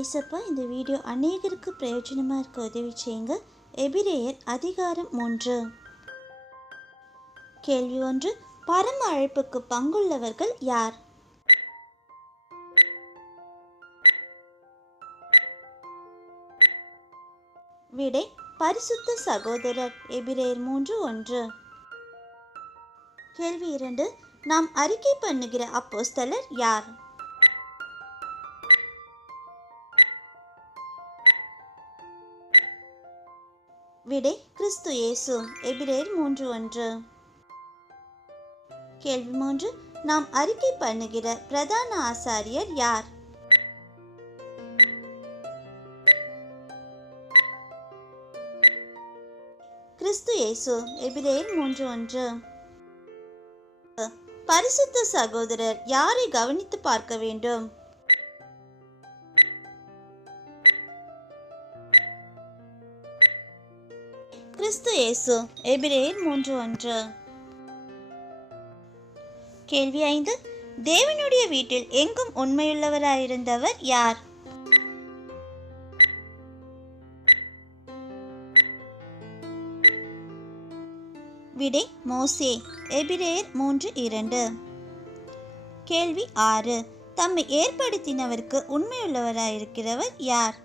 இசப்பா இந்த வீடியோ அநேகருக்கு பிரயோஜனமாக இருக்க உதவி செய்யுங்க. எபிரேயர் அதிகாரம் 3. கேள்வி 1. பரம அழைப்புக்கு பங்குள்ளவர்கள் யார்? விடை பரிசுத்த சகோதரர். எபிரேயர் 3:1. கேள்வி 2. நாம் அறிக்கை பண்ணுகிற அப்போஸ்தலர் யார்? விடை கிறிஸ்து இயேசு. எபிரேயர் 3:1. கேள்வி 3. நாம் அறிக்கை பண்ணுகிற பிரதான ஆசாரியர் யார்? கிறிஸ்து இயேசு. எபிரேயர் 3:1. பரிசுத்த சகோதரர் யாரை கவனித்து பார்க்க வேண்டும்? கிறிஸ்து இயேசு. எபிரேயர் 3:1. கேள்வி 5. தேவனுடைய வீட்டில் எங்கும் உண்மையுள்ளவராயிருந்தவர் யார்? விடை மோசே. எபிரேயர் 3:2. கேள்வி 6. தம்மை ஏற்படுத்தினவருக்கு உண்மையுள்ளவராயிருக்கிறவர் யார்?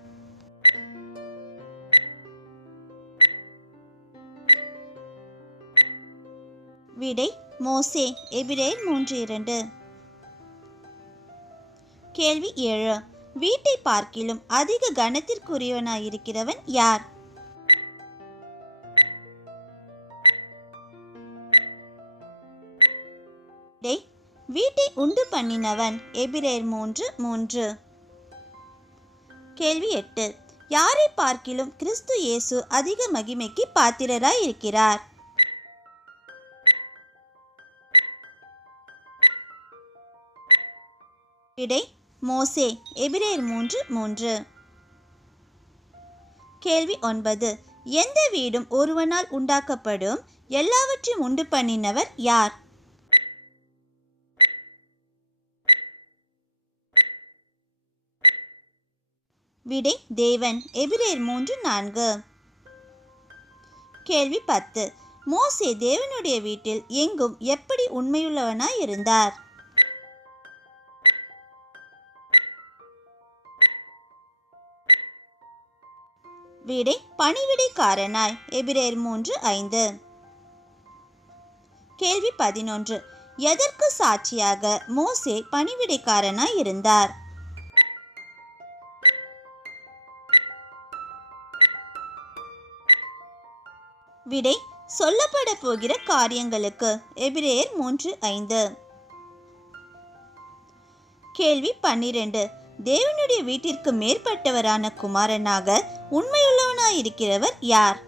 விடை மோசே. எபிரேயர் 3:2. கேள்வி 7. வீட்டை பார்க்கிலும் அதிக கனத்திற்குரியவனாயிருக்கிறவன் யார்? விடை வீட்டை உண்டு பண்ணினவன். எபிரேயர் 3:3. கேள்வி 8. யாரை பார்க்கிலும் கிறிஸ்து இயேசு அதிக மகிமைக்கு பாத்திரராய் இருக்கிறார்? விடை மோசே. எபிரேயர் 3:3. கேள்வி 9. எந்த வீடும் ஒருவனால் உண்டாக்கப்படும், எல்லாவற்றையும் உண்டு பண்ணினவர் யார்? விடை தேவன். எபிரேயர் 3:4. கேள்வி 10. மோசே தேவனுடைய வீட்டில் எங்கும் எப்படி உண்மையுள்ளவனாய் இருந்தார்? விடை பணிவிடைக்காரனாய். எபிரேயர் 3:5. கேள்வி 11. எதற்கு சாட்சியாக மோசே பணிவிடைக்காரனாய் இருந்தார்? விடை சொல்லப்பட போகிற காரியங்களுக்கு. எபிரேயர் 3:5. கேள்வி 12. தேவனுடைய வீட்டிற்கு மேற்பட்டவரான குமாரனாக உண்மையுள்ளவனாயிருக்கிறவர் யார்?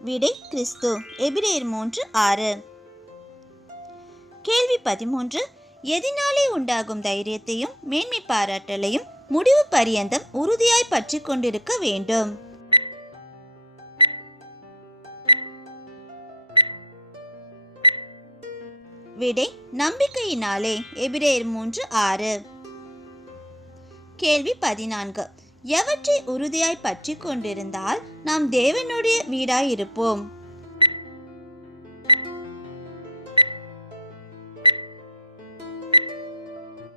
விடை கிறிஸ்து. எபிரேயர் 3:6. கேள்வி 13. எதினாலே உண்டாகும் தைரியத்தையும் மேன்மை பாராட்டலையும் முடிவு பரியந்தம் உறுதியாய் பற்றி கொண்டிருக்க வேண்டும்? விடை நம்பிக்கையினாலே. எபிரேயர் 3:6. கேள்வி 14. எவற்றை உறுதியாய் பற்றி கொண்டிருந்தால் நாம் தேவனுடைய வீடாயிருப்போம்?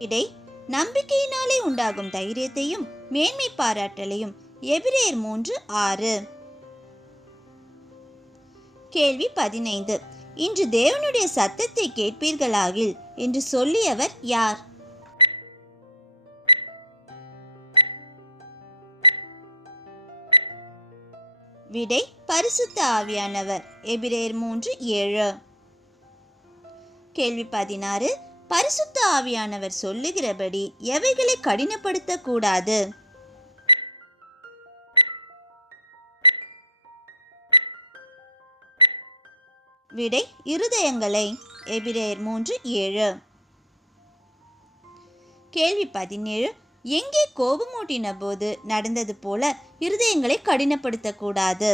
விடை நம்பிக்கையினாலே உண்டாகும் தைரியத்தையும் மேன்மை பாராட்டலையும். எபிரேயர் 3:6. கேள்வி 15. இன்று தேவனுடைய சத்தத்தை கேட்பீர்களாகில் என்று சொல்லியவர் யார்? விடை பரிசுத்த ஆவியானவர். எபிரேயர் 3:7. கேள்வி 16. பரிசுத்த ஆவியானவர் சொல்லுகிறபடி எவைகளை கடினப்படுத்த கூடாது? விடை இருதயங்களை. எபிரேயர் 3:7. கேள்வி 17. எங்கே கோபமூட்டின போது நடந்தது போல இருதயங்களை கடினப்படுத்தக்கூடாது?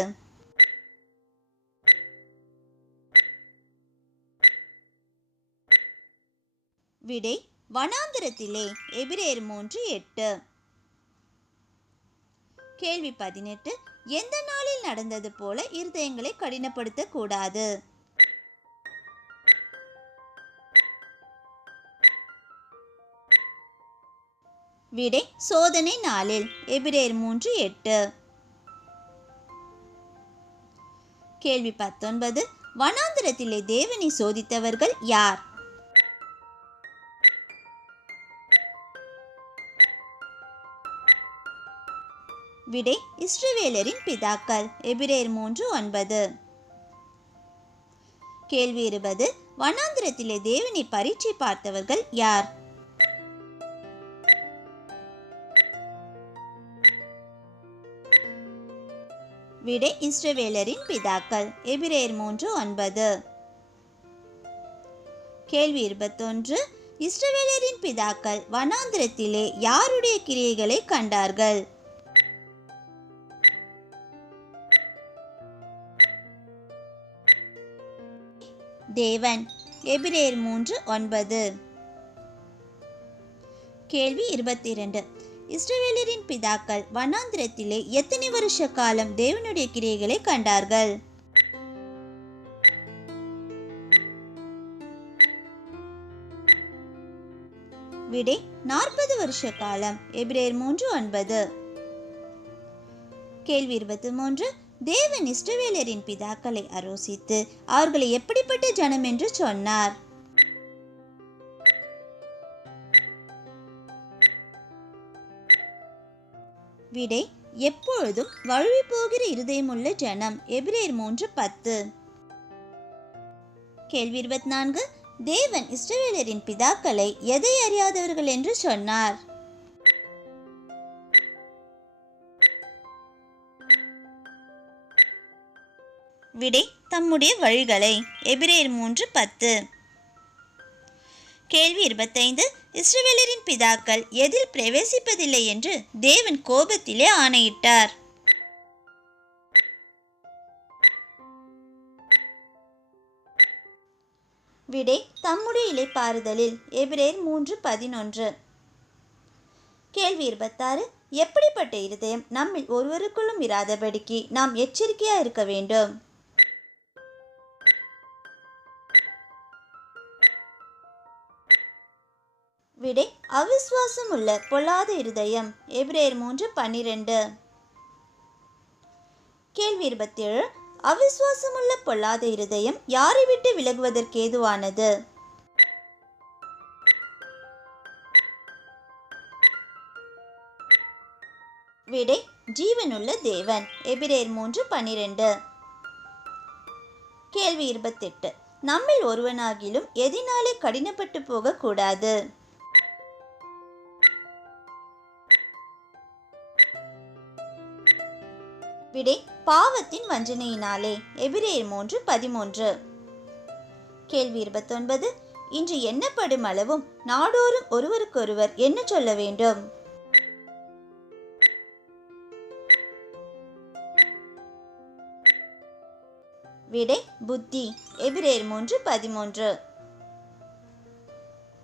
விடை வனாந்திரத்திலே. எபிரேயர் 3:8. கேள்வி 18. எந்த நாளில் நடந்தது போல இருதயங்களை கடினப்படுத்த கூடாது? விடை சோதனை நாளில். எபிரேயர் 3:8. கேள்வி 19. வனாந்திரத்திலே தேவனை சோதித்தவர்கள் யார்? விடை இஸ்ரவேலரின் பிதாக்கள். எபிரேயர் 3:9. கேள்வி 20. வனாந்திரத்திலே தேவனை பரீட்சை பார்த்தவர்கள் யார்? விடை இஸ்ரவேலரின் பிதாக்கள். எபிரேயர் 3:9. கேள்வி 21. இஸ்ரவேலரின் பிதாக்கள் வனாந்திரத்திலே யாருடைய கிரியைகளை கண்டார்கள்? தேவன். எபிரேயர் 3:9. கேள்வி 22. இஸ்ரவேலரின் பிதாக்கள் வனாந்திரத்திலே எத்தனை வருஷ காலம் தேவனுடைய கிரியைகளை கண்டார்கள்? விடை 40 வருஷ காலம். எபிரேயர் 3:9. கேள்வி 23. தேவன் இஸ்ரவேலரின் பிதாக்களை ஆரோசித்து அவர்களை எப்படிப்பட்ட ஜனம் என்று சொன்னார்? விடை எப்பொழுதும் வழுவி போகிற இருதயமுள்ள ஜனம். எபிரேயர் 3:10. கேள்வி 24. தேவன் இஸ்ரவேலரின் பிதாக்களை எதை அறியாதவர்கள் என்று சொன்னார்? விடை தம்முடைய வழிகளை. எபிரேயர் 3:10. கேள்வி 25. இஸ்ரவேலரின் பிதாக்கள் எதில் பிரவேசிப்பதில்லை என்று தேவன் கோபத்திலே ஆணையிட்டார்? விடை தம்முடைய இளைப்பாறுதலில். எபிரேயர் 3:11. கேள்வி 26. எப்படிப்பட்ட இருதயம் நம்மில் ஒருவருக்குள்ளும் இராதபடிக்கு நாம் எச்சரிக்கையா இருக்க வேண்டும்? விடை அவிசுவாசம் உள்ள பொல்லாத இருதயம். எபிரேயர் 3:12. கேள்வி 27. அவிசுவாசம் உள்ள பொல்லாத இருதயம் யாரை விட்டு விலகுவதற்கு ஏதுவானது? விடை ஜீவனுள்ள தேவன். எபிரேயர் 3:12. கேள்வி 28. நம்மில் ஒருவனாகிலும் எதினாலே கடினப்பட்டு போக கூடாது? விடை பாவத்தின் வஞ்சனையினாலே. எபிரேயர் 3:13. கேள்வி 29. இன்று எண்ணப்படும் அளவும் நாடோறும் ஒருவருக்கொருவர் என்ன சொல்ல வேண்டும்? விடை புத்தி. எபிரேயர் 3:13.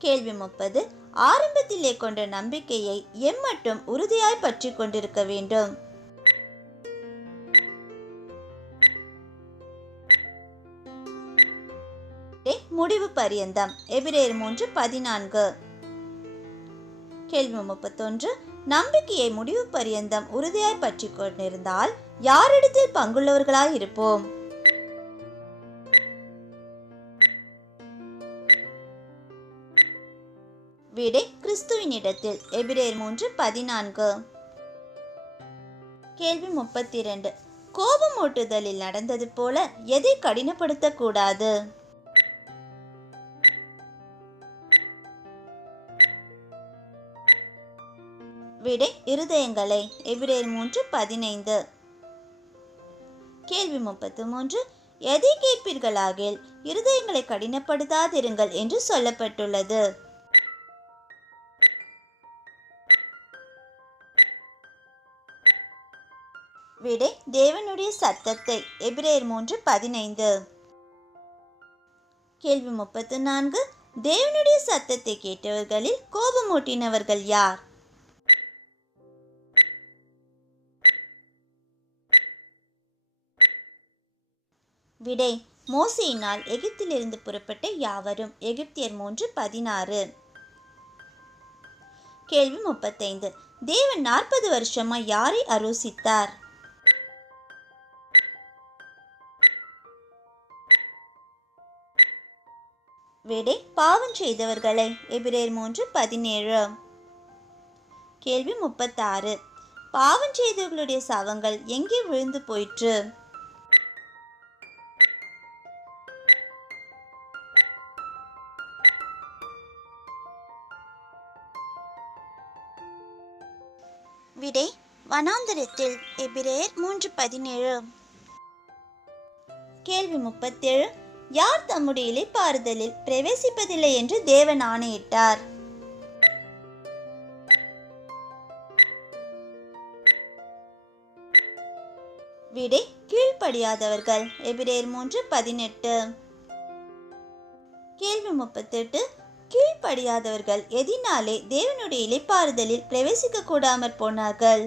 கேள்வி 30. ஆரம்பத்திலே கொண்ட நம்பிக்கையை எம்மட்டும் உறுதியாய் பற்றி கொண்டிருக்க வேண்டும்? முடிவு பரியந்தம். எபிரேயர் 3:14. கேள்வி 31. நம்பிக்கையை முடிவு பரியந்தம் உறுதியாய் பற்றி கொண்டிருந்தால் யாரிடத்தில் பங்குள்ளவர்களாய் இருப்போம்? விடை கிறிஸ்துவின் இடத்தில். எபிரேயர் 3:14. கேள்வி 32. கோபமூட்டுதலில் நடந்தது போல எதை கடினப்படுத்த கூடாது? விடை இருதயங்களை. எபிரேயர் 3:15. கேள்வி 33. எதை கேட்பீர்களாகில் இருதயங்களை கடினப்படுத்தாதிருங்கள் என்று சொல்லப்பட்டுள்ளது? விடை தேவனுடைய சத்தத்தை. எபிரேயர் 3:15. கேள்வி 34. தேவனுடைய சத்தத்தை கேட்டவர்களில் கோபமூட்டினவர்கள் யார்? விடை: மோசேயினால் எகிப்திலிருந்து புறப்பட்ட யாவரும். எகிப்தியர் 3:16. கேள்வி 35. தேவன் 40 வருஷமா யாரை அரூசித்தார்? விடை: பாவம் செய்தவர்களை. எபிரேயர் 3:17. கேள்வி 36. பாவம் செய்தவர்களுடைய சவங்கள் எங்கே விழுந்து போயிற்று? விடை: வனாந்தரத்தில். எபிரேயர் 3:17. கேள்வி 37. யார் தம்முடைய இளைப்பாறுதலில் பிரவேசிப்பதில்லை என்று தேவன் ஆணையிட்டார்? விடை: கீழ்ப்படியாதவர்கள். எபிரேயர் 3:18. கேள்வி 38. கீழ்ப்படியாதவர்கள் எதினாலே தேவனுடைய இளைப்பாறுதலில் பிரவேசிக்க கூடாமற் போனார்கள்?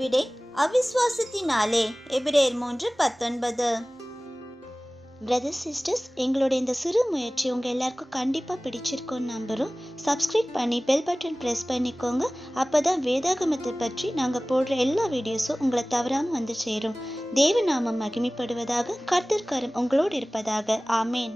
விடை: அவிசுவாசத்தினாலே. எபிரேயர் 3:19. பிரதர்ஸ் சிஸ்டர்ஸ், எங்களுடைய இந்த சிறு முயற்சி உங்கள் எல்லாருக்கும் கண்டிப்பாக பிடிச்சிருக்கோன்னு நம்புகிறோம். சப்ஸ்கிரைப் பண்ணி பெல் பட்டன் ப்ரெஸ் பண்ணிக்கோங்க. அப்போ தான் வேதாகமத்தை பற்றி நாங்கள் போடுற எல்லா வீடியோஸும் உங்களை தவறாமல் வந்து சேரும். தேவநாமம் மகிமைப்படுவதாக. கர்த்தர் கரம் உங்களோடு இருப்பதாக. ஆமேன்.